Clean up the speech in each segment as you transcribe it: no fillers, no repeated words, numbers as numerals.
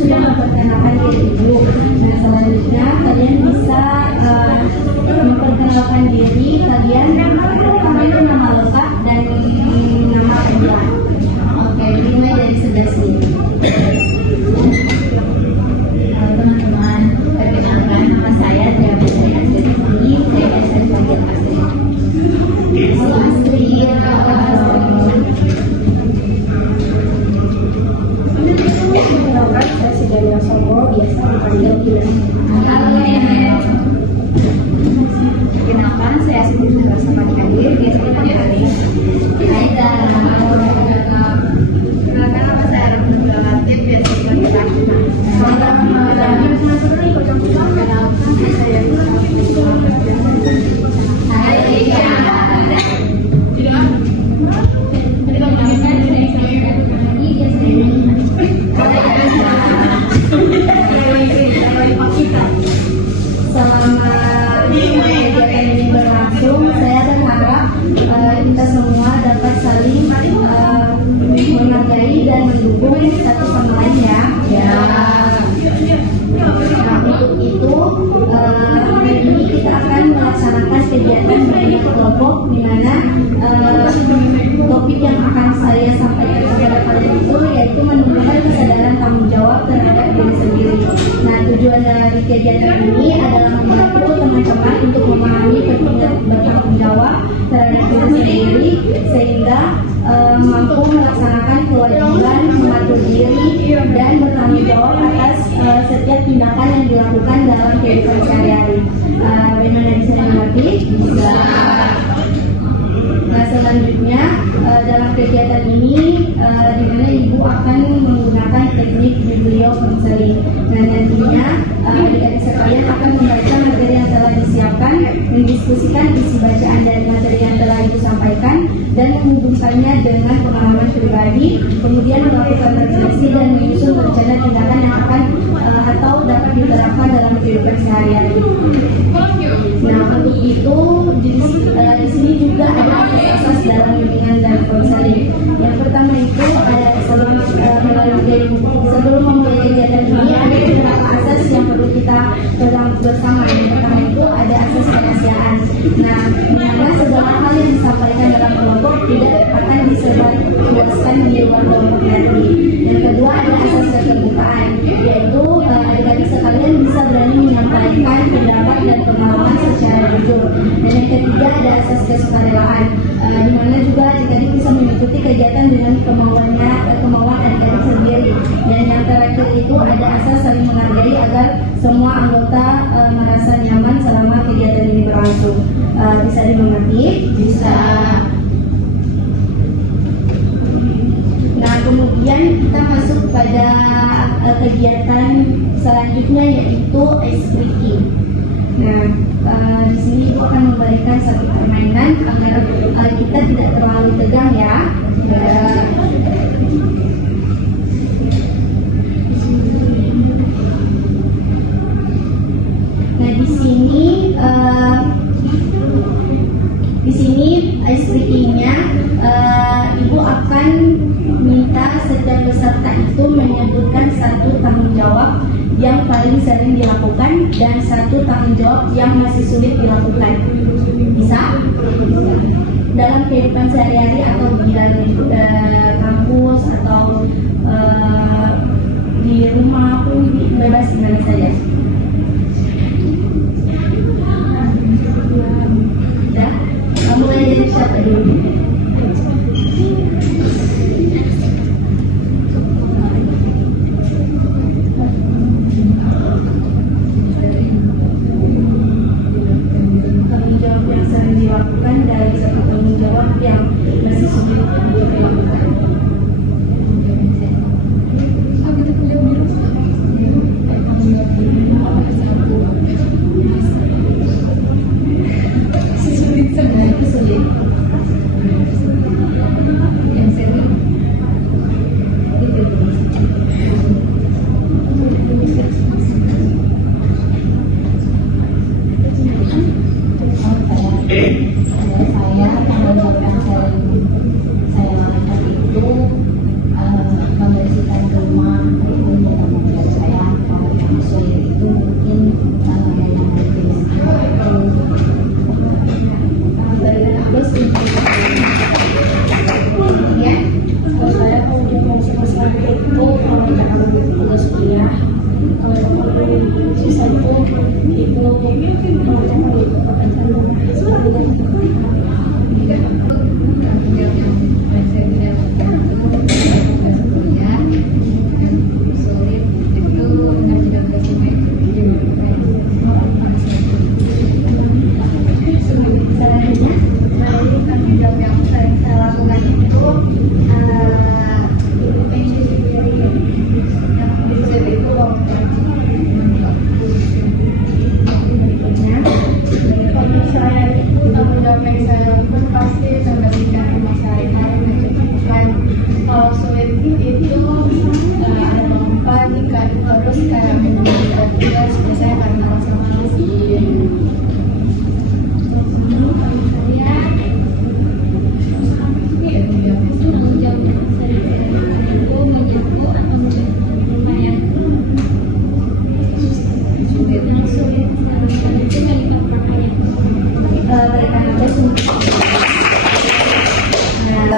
sudah memperkenalkan diri Ibu. Nah, selanjutnya kalian bisa memperkenalkan diri kalian. Pertama itu nama lengkap dan nama panggilan. Oke, dimulai dari sebelah sini. Teman-teman, perkenalkan nama saya Triana Sri Astri. Saya biasa dipanggil Astri. Halo Astri. Perkenalkan, saya Sidania Somo, biasa dipanggil Gila. Halo Nenek. Perkenalkan, saya Siti bersama Hadir, biasa dipanggil Hari. Hai Zara. Perkenalkan nama saya Rahma Latif, biasa dipanggil Rahma. Selama kegiatan ini berlangsung, saya berharap kita semua dapat saling menghargai dan mendukung satu sama lain ya. Nah, untuk itu hari ini kita akan melaksanakan kegiatan belajar kelompok, di mana topik yang akan saya sampaikan kepada kalian itu yaitu menumbuhkan kesadaran tanggung jawab terhadap diri sendiri. Nah, tujuan dari kegiatan ini adalah membantu teman-teman untuk memahami pentingnya bertanggung jawab terhadap diri sendiri sehingga mampu melaksanakan kewajiban mengatur diri dan bertanggung jawab atas setiap tindakan yang dilakukan dalam kehidupan sehari-hari. Bagaimana bisa dimengerti? Bisa. Nah, selanjutnya dalam kegiatan ini di mana Ibu akan menggunakan teknik biblio konseling. Nah, nantinya adik-adik sekalian akan membaca materi yang telah disiapkan, mendiskusikan isi bacaan dari materi yang telah Ibu sampaikan dan menghubungkannya dengan pengalaman pribadi, kemudian melakukan refleksi dan menyusun rencana tindakan yang akan atau dapat diterapkan dalam kehidupan sehari-hari. Nah, untuk itu di sini juga ada asas dalam bimbingan dan konseling. Yang pertama itu ada sebelum memulai kegiatan ini ada beberapa asas yang perlu kita pegang bersama. Yang pertama itu ada asas kerahasiaan. Nah, dimana segala hal yang disampaikan dalam kelompok tidak akan disebarluaskan di luar kelompok nanti. Yang kedua ada asas keterbukaan, yaitu adik-adik sekalian bisa berani menyampaikan pendapat dan pengalaman secara jujur. Dan yang ketiga ada asas kesukarelaan, di mana juga adik-adik bisa mengikuti kegiatan dengan kemauan adik-adik sendiri. Dan yang terakhir itu ada asas saling menghargai agar semua anggota merasa nyaman selama kegiatan ini berlangsung. Bisa dimengerti? Bisa. Nah, kemudian kita masuk pada kegiatan selanjutnya yaitu ice breaking. Nah, di sini Ibu akan memberikan satu permainan agar kita tidak terlalu tegang ya. Nah, di sini ice breaking-nya Ibu akan minta setiap peserta itu menyebutkan satu tanggung jawab yang paling sering dilakukan dan satu tanggung jawab yang masih sulit dilakukan. Bisa? Dalam kehidupan sehari-hari atau di dalam kampus atau di rumah pun bebas dimana saja. Ya, kamu mulai dari siapa dulu? Dilakukan dari satu tanggung jawab yang masih sulit dilakukan.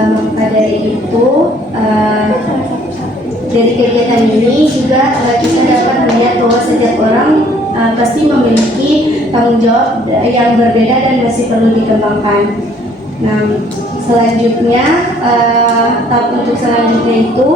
Maka dari itu dari kegiatan ini juga kita dapat melihat bahwa setiap orang pasti memiliki tanggung jawab yang berbeda dan masih perlu dikembangkan. Nah, selanjutnya tahap untuk selanjutnya itu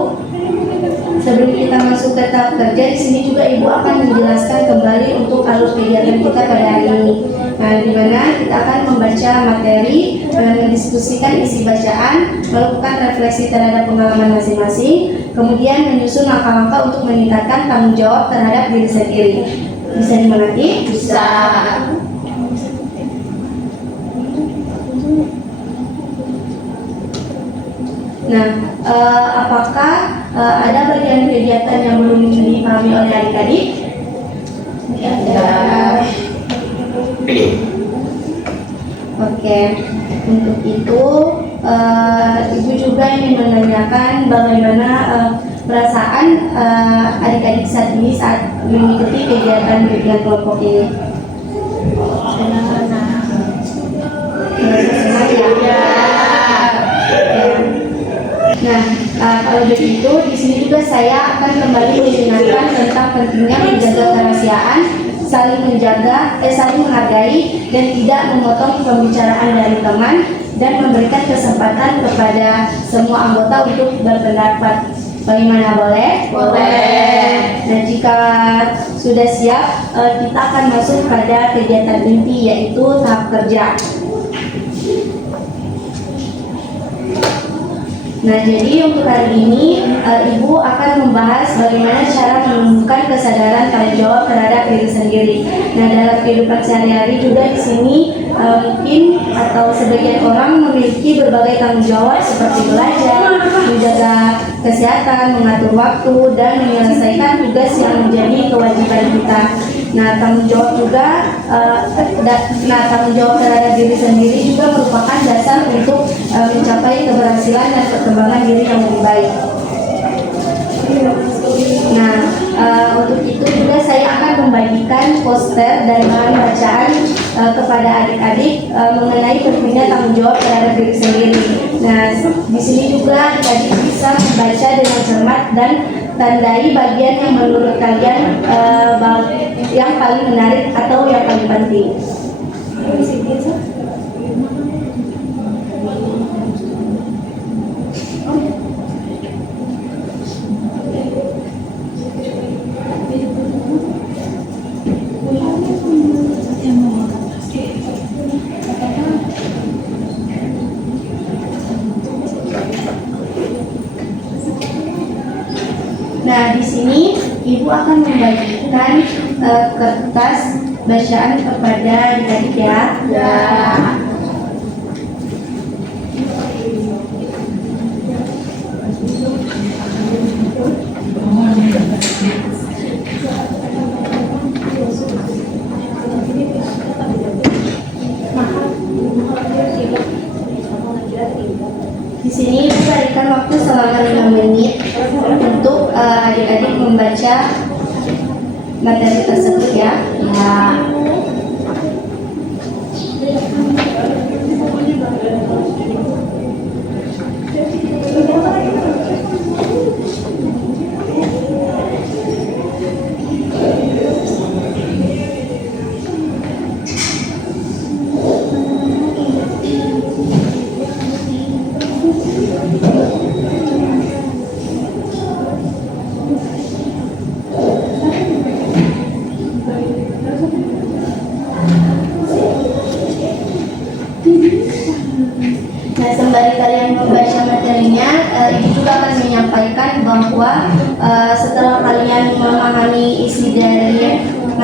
sebelum kita masuk ke tahap kerja, di sini juga Ibu akan menjelaskan kembali untuk alur kegiatan kita pada hari ini. Nah, di mana kita akan membaca materi, mendiskusikan isi bacaan, melakukan refleksi terhadap pengalaman masing-masing, kemudian menyusun langkah-langkah untuk meningkatkan tanggung jawab terhadap diri sendiri. Bisa dimengerti? Bisa. Nah, apakah ada bagian kegiatan yang belum dipahami oleh adik-adik? Ya. Oke, untuk itu Ibu juga ingin menanyakan bagaimana perasaan adik-adik saat ini saat mengikuti kegiatan bimbingan kelompok ini. Senang ya? Nah, kalau begitu di sini juga saya akan kembali mengingatkan tentang pentingnya menjaga kerahasiaan, saling menghargai dan tidak memotong pembicaraan dari teman dan memberikan kesempatan kepada semua anggota untuk berpendapat. Bagaimana, boleh? Boleh. Nah, jika sudah siap, kita akan masuk pada kegiatan inti yaitu tahap kerja. Nah, jadi untuk hari ini Ibu akan membahas bagaimana cara menumbuhkan kesadaran tanggung jawab terhadap diri sendiri. Nah, dalam kehidupan sehari-hari juga di sini mungkin atau sebagian orang memiliki berbagai tanggung jawab seperti belajar, menjaga kesehatan, mengatur waktu, dan menyelesaikan tugas yang menjadi kewajiban kita. Nah, tanggung jawab juga tanggung jawab terhadap diri sendiri juga merupakan dasar untuk mencapai keberhasilan dan perkembangan diri yang lebih baik. Nah, untuk itu juga saya akan membagikan poster dan bahan bacaan kepada adik-adik mengenai pentingnya tanggung jawab terhadap diri sendiri. Nah, di sini juga adik-adik bisa membaca dengan cermat dan tandai bagian yang menurut kalian yang paling menarik atau yang paling penting. Nah, di sini Ibu akan membagikan kertas bacaan kepada adik-adik ya. Ya. Di sini berikan waktu selama 5 menit untuk adik-adik membaca materi tersebut ya. Ya.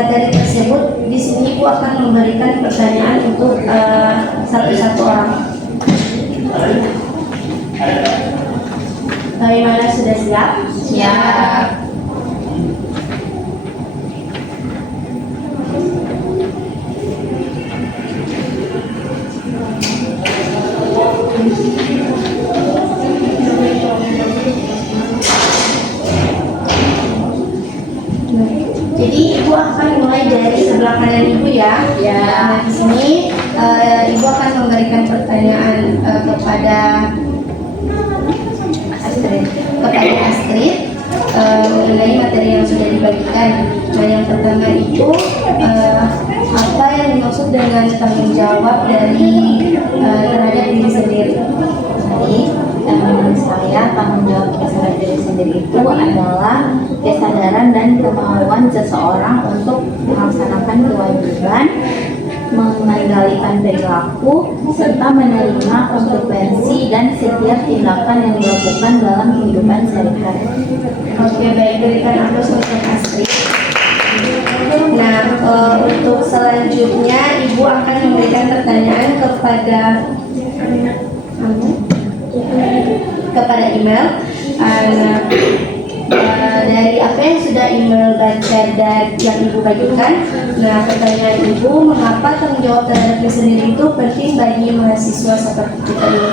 materi tersebut, di sini Ibu akan memberikan pertanyaan untuk satu-satu orang. Bagaimana, sudah siap? Siap. Jadi Ibu akan mulai dari sebelah kanan Ibu ya. Ya. Nah, di sini Ibu akan memberikan pertanyaan kepada Astrid mengenai materi yang sudah dibagikan. Nah, yang pertama itu apa yang dimaksud dengan tanggung jawab dari terhadap diri sendiri? Jadi, menurut saya tanggung jawab terhadap diri sendiri itu adalah kesadaran dan kemauan seseorang untuk melaksanakan kewajiban, mengendalikan perilaku, serta menerima konsekuensi dan setiap tindakan yang dilakukan dalam kehidupan sehari-hari. Oke, baik, berikan aplaus untuk Astrid. Nah, untuk selanjutnya Ibu akan memberikan pertanyaan kepada email. Dari apa yang sudah email baca dan yang Ibu bagikan, nah pertanyaan Ibu, mengapa tanggung jawab terhadap diri sendiri itu penting bagi mahasiswa seperti kita ini?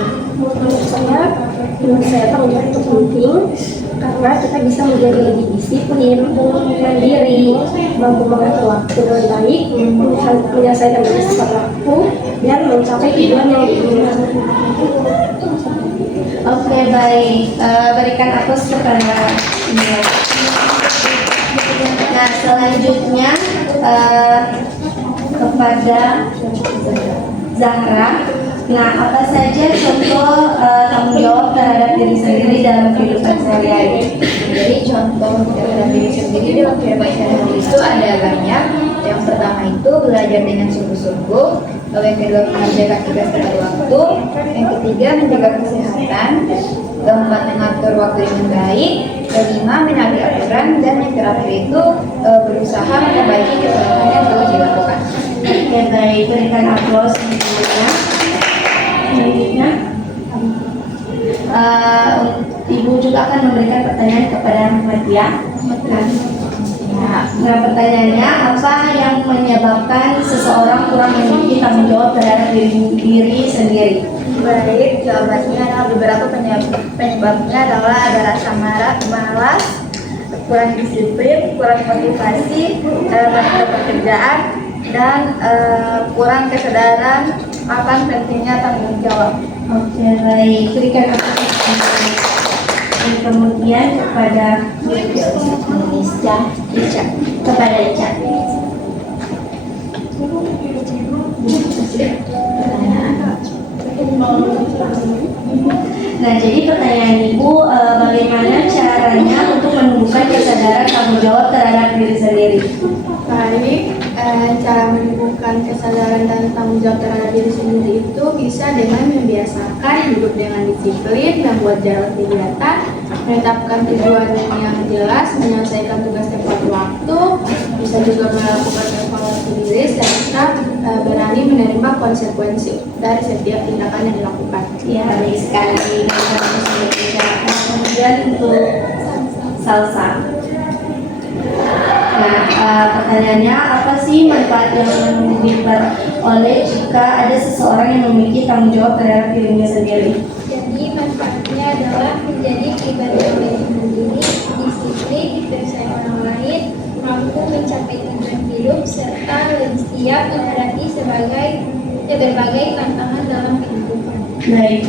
Menurut saya tanggung jawab itu penting karena kita bisa menjadi lebih disiplin, mandiri, mampu mengatur waktu dengan baik, menyelesaikan tugas tepat waktu, dan mencapai tujuan yang diinginkan. Oke, baik, berikan aplaus kepada email. Nah, selanjutnya kepada Zahra. Nah, apa saja contoh tanggung jawab terhadap diri sendiri dalam kehidupan sehari-hari? Jadi contoh terhadap diri sendiri dalam kehidupan sehari-hari itu ada banyak. Yang pertama itu belajar dengan sungguh-sungguh, lalu yang kedua mengerjakan tugas tepat waktu, yang ketiga menjaga kesehatan, keempat mengatur waktu dengan baik, kelima menaati aturan, dan yang terakhir itu berusaha memperbaiki kesalahan yang telah dilakukan. Oke, baik, berikan aplaus selanjutnya. Ibu juga akan memberikan pertanyaan kepada Matia. Nah, pertanyaannya, apa yang menyebabkan seseorang kurang memiliki tanggung jawab terhadap diri sendiri? Baik, jawabannya adalah beberapa penyebabnya adalah ada rasa malas, kurang disiplin, kurang motivasi dalam pekerjaan, dan kurang kesadaran akan pentingnya tanggung jawab. Oke, baik, berikan apresiasi. Dan kemudian kepada Ica. Kepada Ica. Nah, jadi pertanyaan Ibu, bagaimana caranya untuk menumbuhkan kesadaran tanggung jawab terhadap diri sendiri? Baik, cara menumbuhkan kesadaran dan tanggung jawab terhadap diri sendiri itu bisa dengan membiasakan hidup dengan disiplin, membuat jadwal kegiatan, menetapkan tujuan yang jelas, menyelesaikan tugas tepat waktu, bisa juga melakukan evaluasi diri, serta berani menerima konsekuensi dari setiap tindakan yang dilakukan. Ya, baik sekali. Kemudian untuk Salsa. Nah, pertanyaannya, apa sih manfaat yang diperoleh jika ada seseorang yang memiliki tanggung jawab terhadap dirinya sendiri? Jadi manfaatnya adalah menjadi pribadi yang lebih mandiri, disiplin, dipercaya orang lain, mampu mencapai tujuan hidup, serta lebih siap menghadapi berbagai tantangan dalam kehidupan. Baik,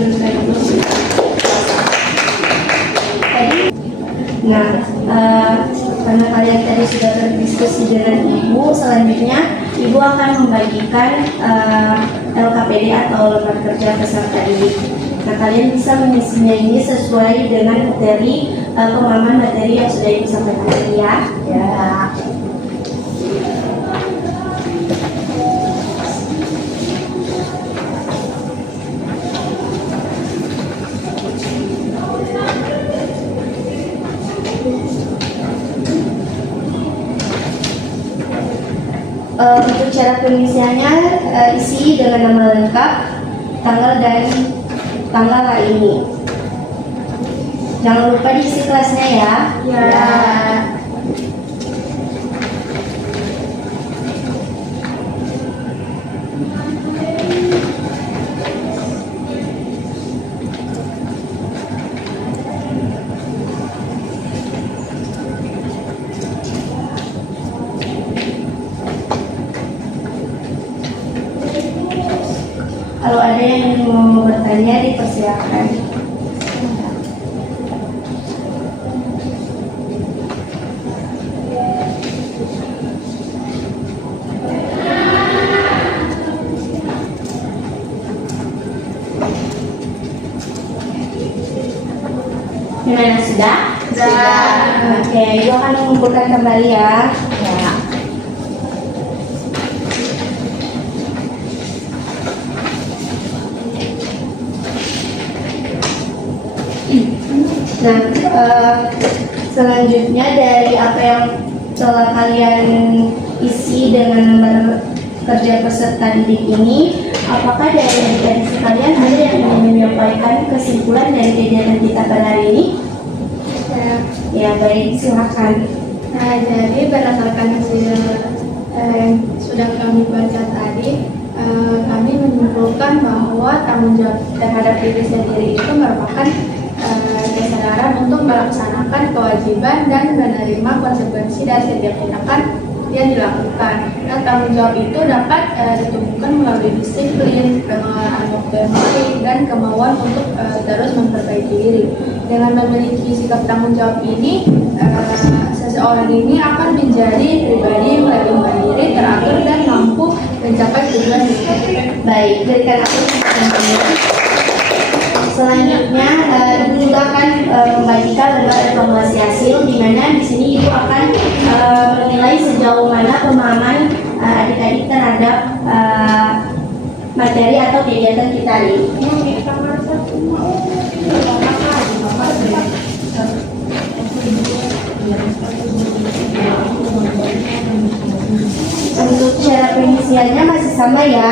tadi. Nah, karena kalian tadi sudah berdiskusi dengan Ibu, selanjutnya Ibu akan membagikan LKPD atau lembar kerja peserta didik. Nah, kalian bisa mengisinya ini sesuai dengan materi pemahaman materi yang sudah Ibu sampaikan tadi ya. Untuk cara pengisiannya isi dengan nama lengkap, tanggal dan tanggal hari ini. Jangan lupa diisi kelasnya ya. Ya. Kalau ada yang mau bertanya dipersilakan. Gimana sudah? Sudah. Oke, Ibu akan mengumpulkan kembali ya. Ya. Nah, selanjutnya dari apa yang telah kalian isi dengan lembar kerja peserta didik ini, apakah dari adik-adik sekalian ada yang ingin menyampaikan kesimpulan dari kegiatan kita pada hari ini? Ya, baik, silakan. Nah, jadi berdasarkan hasil yang sudah kami baca tadi, kami menyimpulkan bahwa tanggung jawab terhadap diri sendiri itu merupakan kesadaran untuk melaksanakan kewajiban dan menerima konsekuensi dari setiap tindakan yang dilakukan. Nah, tanggung jawab itu dapat ditumbuhkan melalui disiplin, pengelolaan waktu yang baik, dan kemauan untuk terus memperbaiki diri. Dengan memiliki sikap tanggung jawab ini, seseorang ini akan menjadi pribadi yang lebih mandiri, teratur, dan mampu mencapai tujuan hidup. Baik, berikan aku kesempatan. Selanjutnya, Ibu juga akan membagikan lembar evaluasi hasil, di mana di sini Ibu akan menilai sejauh mana pemahaman adik-adik terhadap materi atau kegiatan kita ini. Untuk cara pengisiannya masih sama ya.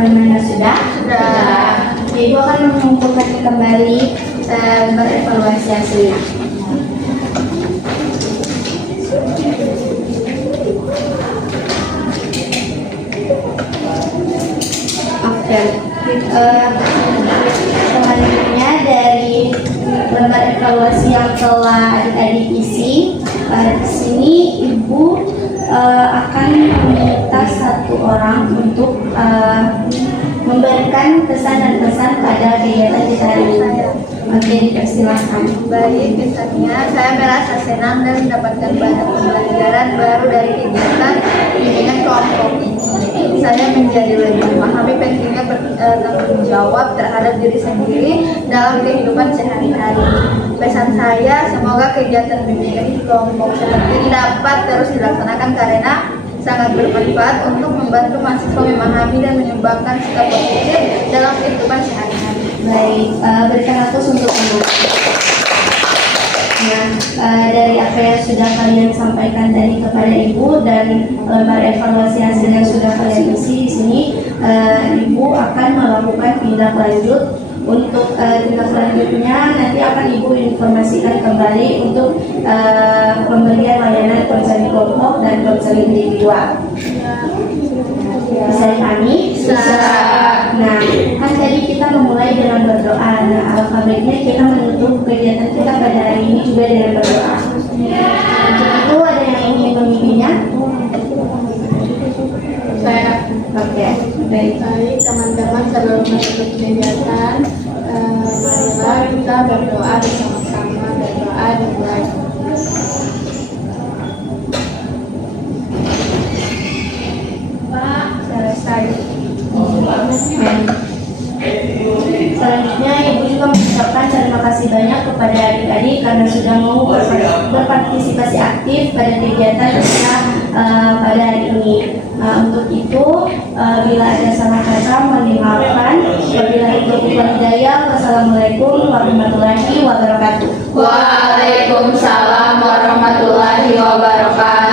Mana sudah? Ibu akan mengumpulkan kembali lembar evaluasi hasilnya. Oke. Selanjutnya dari lembar evaluasi yang telah adik-adik isi, di sini Ibu akan meminta satu orang untuk memberikan kesan dan pesan pada kegiatan kita hari ini. Oke, dipersilakan. Baik, kesannya saya merasa senang dan mendapatkan banyak pembelajaran baru dari kegiatan bimbingan kelompok ini. Saya menjadi lebih memahami pentingnya bertanggung jawab terhadap diri sendiri dalam kehidupan sehari-hari. Pesan saya, semoga kegiatan bimbingan kelompok seperti ini dapat terus dilaksanakan karena sangat bermanfaat untuk membantu mahasiswa memahami dan menyumbangkan sikap positif dalam kehidupan sehari-hari. Baik, berikan aku untuk kamu. Nah, dari apa yang sudah kalian sampaikan tadi kepada Ibu dan lembar evaluasi hasil yang sudah kalian isi di sini, Ibu akan melakukan tindak lanjut. Untuk tindak lanjutnya nanti akan Ibu informasikan kembali untuk pemberian layanan konseling kelompok dan konseling individual. Bisa dipahami? Bisa. Nah, kan tadi kita memulai dengan berdoa. Nah, alhamdulillah kita menutup kegiatan kita pada hari ini juga dengan berdoa. Untuk itu ada menutup kegiatan, marilah kita berdoa bersama-sama. Berdoa dimulai. Pak, Selesai. Selanjutnya, Ibu juga mengucapkan terima kasih banyak kepada adik-adik karena sudah mau berpartisipasi aktif pada kegiatan kita pada hari ini. Untuk itu, bila ada salah kata, mohon dimaafkan. Wabillahi taufiq wal hidayah. Wassalamualaikum warahmatullahi wabarakatuh. Waalaikumsalam warahmatullahi wabarakatuh.